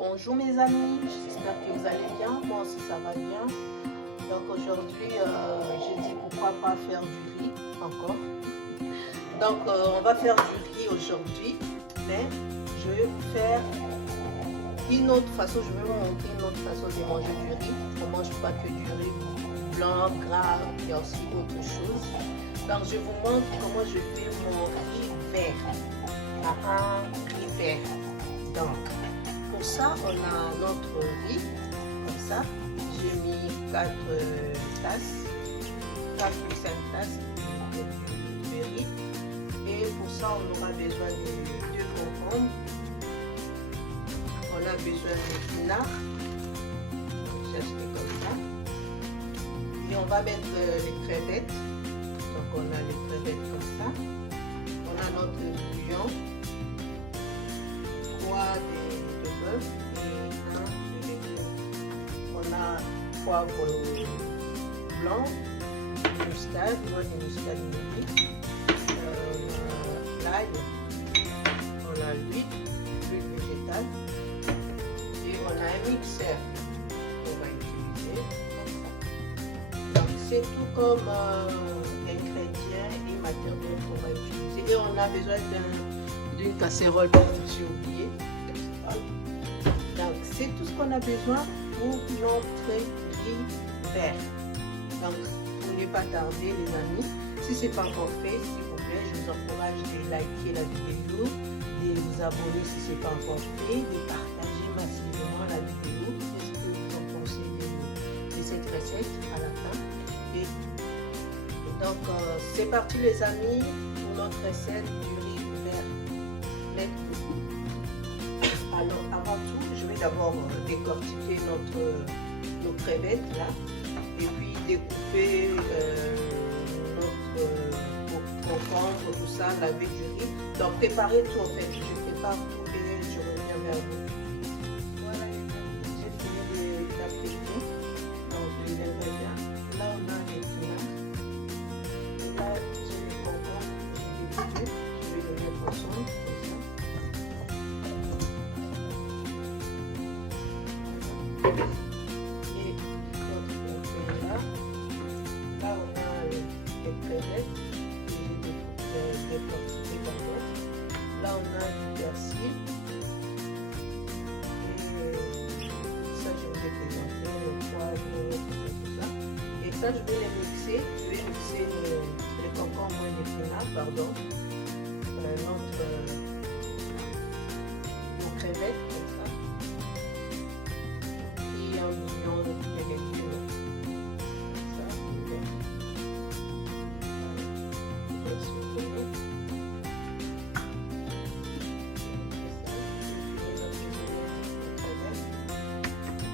Bonjour mes amis, j'espère que vous allez bien, moi aussi ça va bien. Donc aujourd'hui, j'ai dit pourquoi pas faire du riz encore. Donc on va faire du riz aujourd'hui, mais je vais vous faire une autre façon, je vais vous montrer une autre façon de manger du riz. On ne mange pas que du riz blanc, gras, il y a aussi autre chose. Donc je vous montre comment je fais mon riz vert. Un riz vert. Donc pour ça, on a notre riz, comme ça. J'ai mis 4 tasses, 4 ou 5 tasses de riz. Et pour ça, on aura besoin de 2 concombres. On a besoin de pinard. J'ai acheté comme ça. Et on va mettre les crevettes. Donc on a les crevettes comme ça. On a notre bouillon. 3 de bœuf et 1 de lait. On a poivre blanc, moustache, noix de moustache nourrie. On a l'ail, on a l'huile végétale et on a un mixeur qu'on va utiliser. Donc c'est tout comme ingrédients et matériels qu'on va utiliser. Et on a besoin d'une casserole, j'ai oublié. Donc c'est tout ce qu'on a besoin pour notre riz vert. Donc pour ne pas tarder les amis, si ce n'est pas encore fait, s'il vous plaît, je vous encourage de liker la vidéo, de vous abonner si ce n'est pas encore fait, de partager massivement la vidéo. Qu'est-ce que vous en pensez de cette recette à la fin? Et donc c'est parti les amis pour notre recette du riz vert. Alors avant tout, je vais d'abord décortiquer nos crevettes là et puis découper notre concombre, tout ça, laver du riz. Donc préparer tout en fait, je prépare tout et je reviens vers vous. Voilà les amis, j'ai fini de taper tout. Donc les ingrédients, là on a les pinards. Là j'ai les concombres, j'ai découpé, je vais les mettre ensemble comme ça. Et donc là on a les crevettes que j'ai décortiquées comme ça. Là on a du persil et ça je vous ai présenté le poivre, tout ça. Et ça je vais les mixer, je vais mixer les concombres et les pinards, pardon, nos crevettes comme ça. Et un million de légumes. Ça, c'est bien.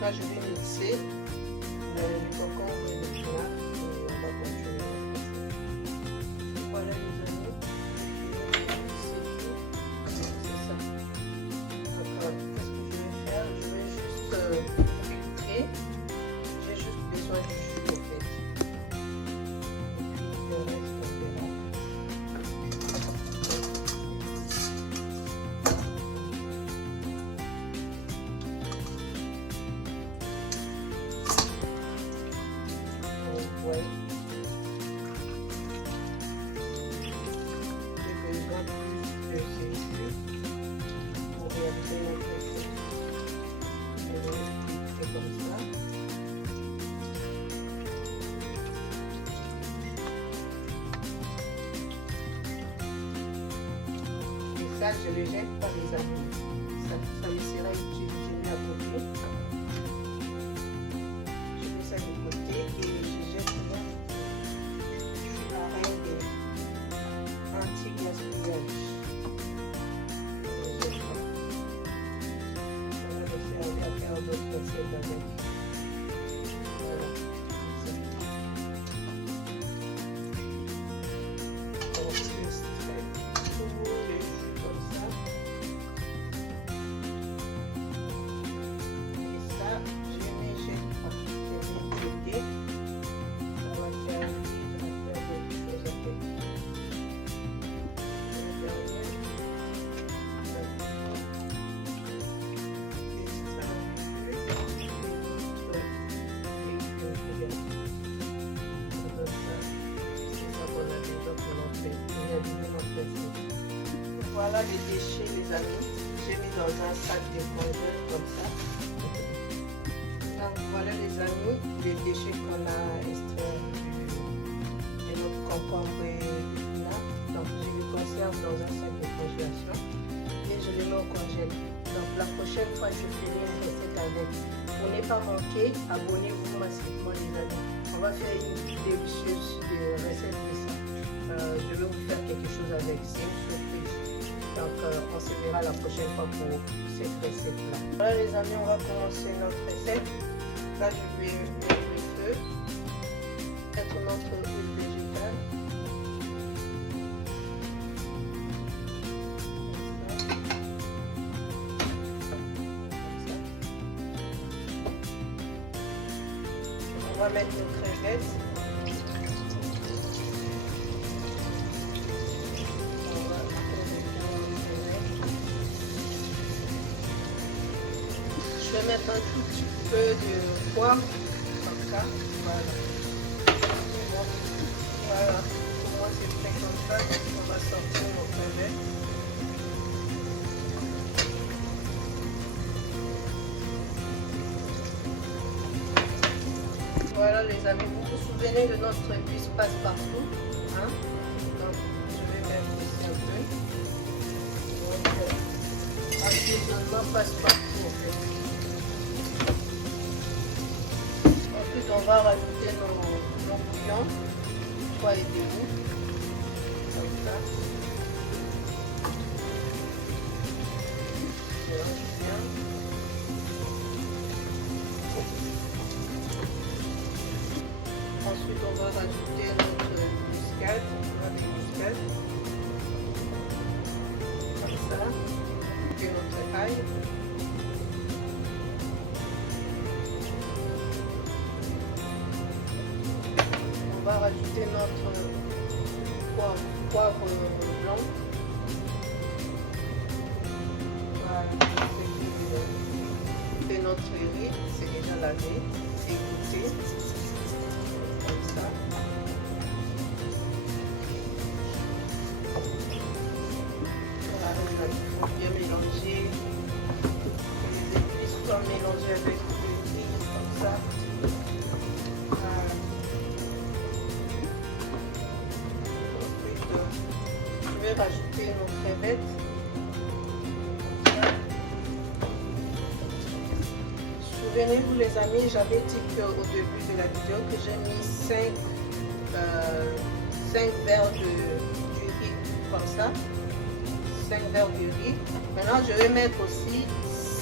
Là, je vais mixer les concombres et les pinards et on va continuer notre recette. Voilà les amis, c'est ça. Donc, qu'est-ce que je vais faire? Je vais juste filtrer. J'ai juste besoin du jus en fait. Et puis le reste on verra. Ouais. J'ai besoin plus de ces jus pour réaliser notre recette. Je vais filtrer comme ça. Et ça, je le jette pas les amis. Ça me sera utile. Je mets à côté. Je mets ça de côté et je jette là. Je suis la reine des anti-gaspillage. Je jette pas. Ça va me servir à faire d'autres recettes avec. Voilà. On extrait tout le jus comme ça. Et ça, je ne jette pas. Je vais jeter. Ça va servir à faire d'autres choses avec. Le dernier, extrait. Voilà les déchets, les amis. J'ai mis dans un sac d'épongeuse comme ça. Donc voilà les amis, les déchets qu'on a extraits de notre concombre et épinards. Donc je les conserve dans un sac de congélation et je les mets au congèle. Donc la prochaine fois je ferai une recette avec. Pour ne pas manquer, abonnez-vous massivement les amis. On va faire une délicieuse recette de ça. Je vais vous faire quelque chose avec, c'est une surprise. Donc on se verra la prochaine fois pour cette recette là. Voilà les amis, on va commencer notre recette. Là je vais mettre le feu, mettre notre huile végétale. On va mettre nos crevettes. Je vais mettre un tout petit peu de poivre, comme ça, voilà. Voilà, pour moi c'est fait comme ça, donc on va sortir nos crevettes. Voilà les amis, vous vous souvenez de notre épice passe-partout, hein? Donc je vais mettre ici un peu. Donc assaisonnement passe-partout en fait. Ensuite, on va rajouter nos bouillons, 3 et demi, comme ça. Mélange bien. Ensuite, on va rajouter notre muscade, comme ça. Et notre ail. On va rajouter notre poivre blanc. Voilà. Et notre riz, c'est déjà lavé, égoutté. Comme ça. Voilà, il faut bien mélanger. Les épices soient mélangées avec le riz, comme ça. Je vais rajouter nos crevettes. Souvenez-vous les amis, j'avais dit qu'au début de la vidéo que j'ai mis 5 verres du riz comme ça. 5 verres de riz. Maintenant je vais mettre aussi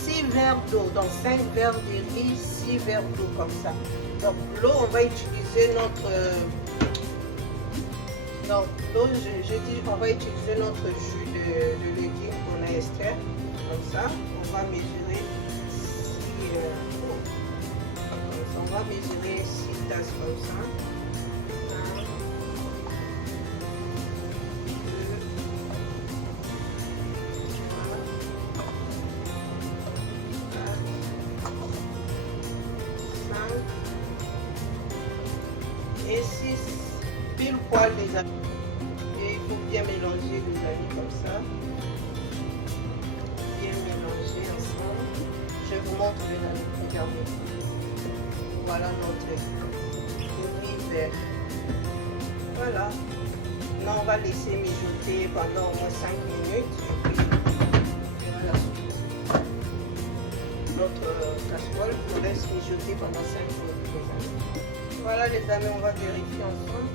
6 verres d'eau. Donc 5 verres de riz, 6 verres d'eau comme ça. Donc l'eau, on va utiliser notre... Donc l'eau, j'ai dit on va utiliser notre jus de légumes qu'on a extrait. Comme ça, on va mesurer 6 on va mesurer 6 tasses comme ça. 1, 2, 3, 4, 5 et 6. Pile poil les amis. Et il faut bien mélanger les amis comme ça. Bien mélanger ensemble. Je vous montre les amis. Regardez. Voilà notre riz vert. Voilà. Là, on va laisser mijoter pendant au moins 5 minutes. Et voilà. Notre casserole, on laisse mijoter pendant 5 minutes, les amis. Voilà, les amis, on va vérifier ensemble.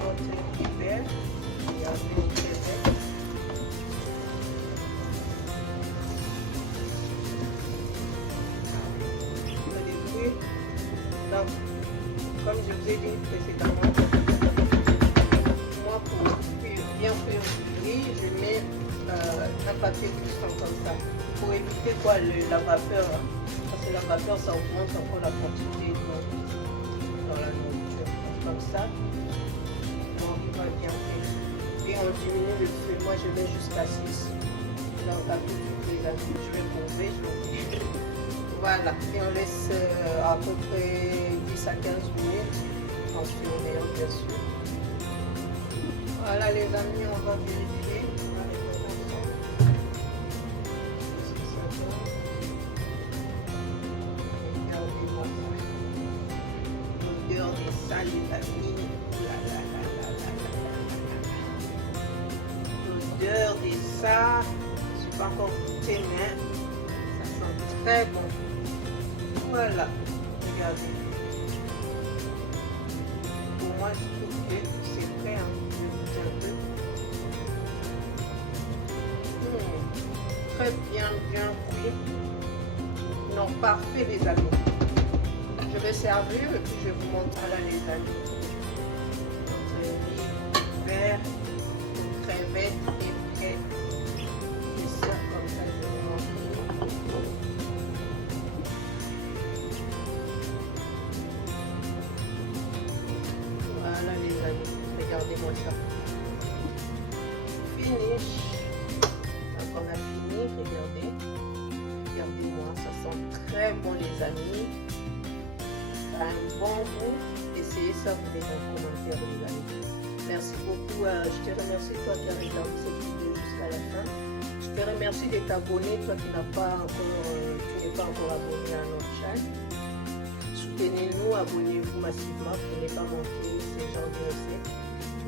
Notre riz vert. Regardez les crevettes. Donc, comme je vous ai dit précédemment, moi pour bien cuire du riz, je mets un papier cuisson comme ça pour éviter quoi la vapeur, hein, parce que la vapeur ça augmente encore la quantité dans la nourriture. Comme ça, on va bien cuire et on diminue le feu. Moi je mets jusqu'à 6. Donc à tout de suite les amis, je vais courber, voilà, et on laisse à peu près 10 à 15 minutes en surveillant bien sûr. Voilà les amis, on va vérifier. encore goûté, mais ça sent très bon. Voilà, regardez. Pour moi, je trouve que c'est prêt. Hein. Je vais goûter un peu. Très bien cuit. Non, parfait les amis. Je vais servir et puis je vous montre là les amis. Notre riz vert, crevettes et prêt. C'est ça comme ça, je vais vous montrer. Voilà les amis, regardez-moi ça. Finish. Donc on a fini, regardez. Regardez-moi, ça sent très bon les amis. Ça a un bon goût. Essayez ça, vous mettez en commentaire les amis. Merci beaucoup. Je te remercie toi qui as regardé cette vidéo jusqu'à la fin. Je te remercie de t'abonner, toi qui n'es pas encore abonné à notre chaîne. Soutenez-nous, abonnez-vous massivement pour ne pas manquer ces genres de recettes.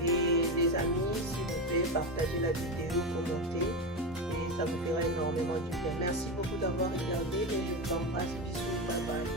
Et les amis, s'il vous plaît, partagez la vidéo, commentez. Et ça vous fera énormément du bien. Merci beaucoup d'avoir regardé et je vous embrasse. Bisous, bye bye.